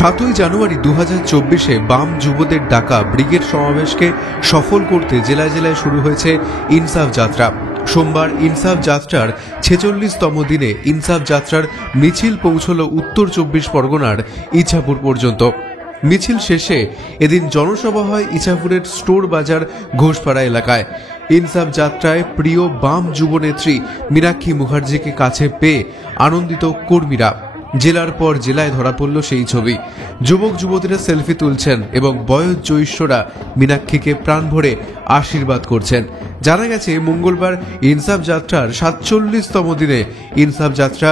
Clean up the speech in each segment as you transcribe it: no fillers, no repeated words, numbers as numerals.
7ই জানুয়ারি 2024-এ বাম যুবদের ডাকা ব্রিগেড সমাবেশকে সফল করতে জেলায় জেলায় শুরু হয়েছে ইনসাফ যাত্রা। সোমবার ইনসাফ যাত্রার 46তম দিনে ইনসাফ যাত্রার মিছিল পৌঁছল উত্তর 24 পরগনার ইছাপুর পর্যন্ত। মিছিল শেষে এদিন জনসভা হয় ইছাপুরের স্টোর বাজার ঘোষপাড়া এলাকায়। ইনসাফ যাত্রায় প্রিয় বাম যুবনেত্রী মীনাক্ষী মুখার্জিকে কাছে পেয়ে আনন্দিত কর্মীরা। জেলার পর জেলায় ধরা পড়ল সেই ছবি। যুবক যুবতীরা সেলফি তুলছেন এবং বয়োজ্যেষ্ঠরা মীনাক্ষীকে প্রাণ ভরে আশীর্বাদ করছেন। জানা গেছে মঙ্গলবার ইনসাফ যাত্রার 47তম দিনে ইনসাফ যাত্রা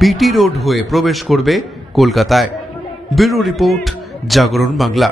বিটি রোড হয়ে প্রবেশ করবে কলকাতায়। ব্যুরো রিপোর্ট, জাগরণ বাংলা।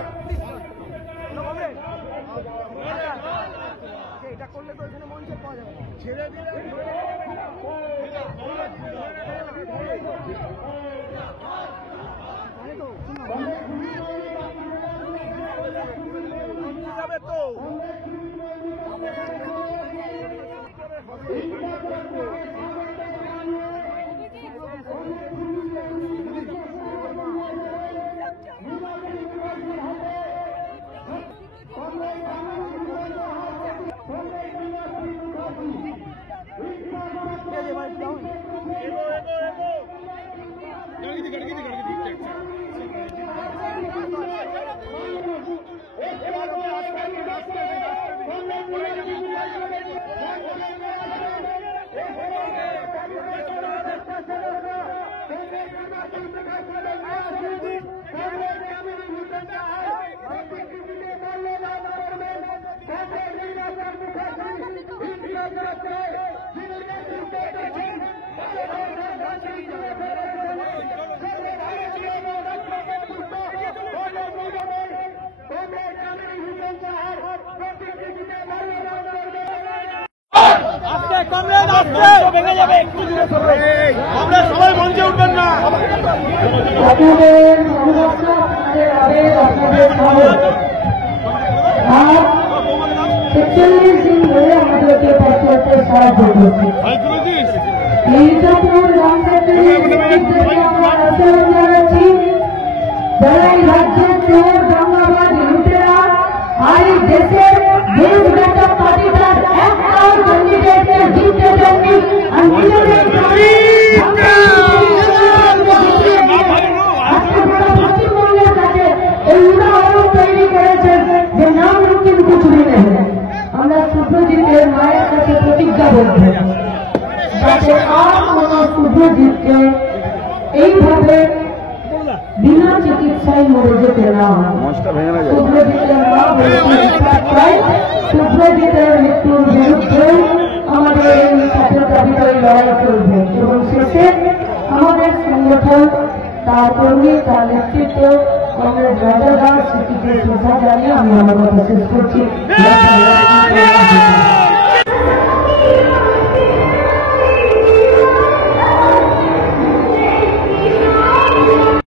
এইভাবে বিনা চিকিৎসায় মরে যেতে না হয়। শুভ্রজিতের মৃত্যুর বিরুদ্ধে আমাদের এই ছাত্র দাবিদারি লড়াই চলবে এবং শেষে আমাদের সংগঠন, তার কর্মী, তার নেতৃত্ব কংগ্রেস রাজা দাস স্মৃতিকে শ্রদ্ধা জানিয়ে আমি আমার কথা শেষ করছি।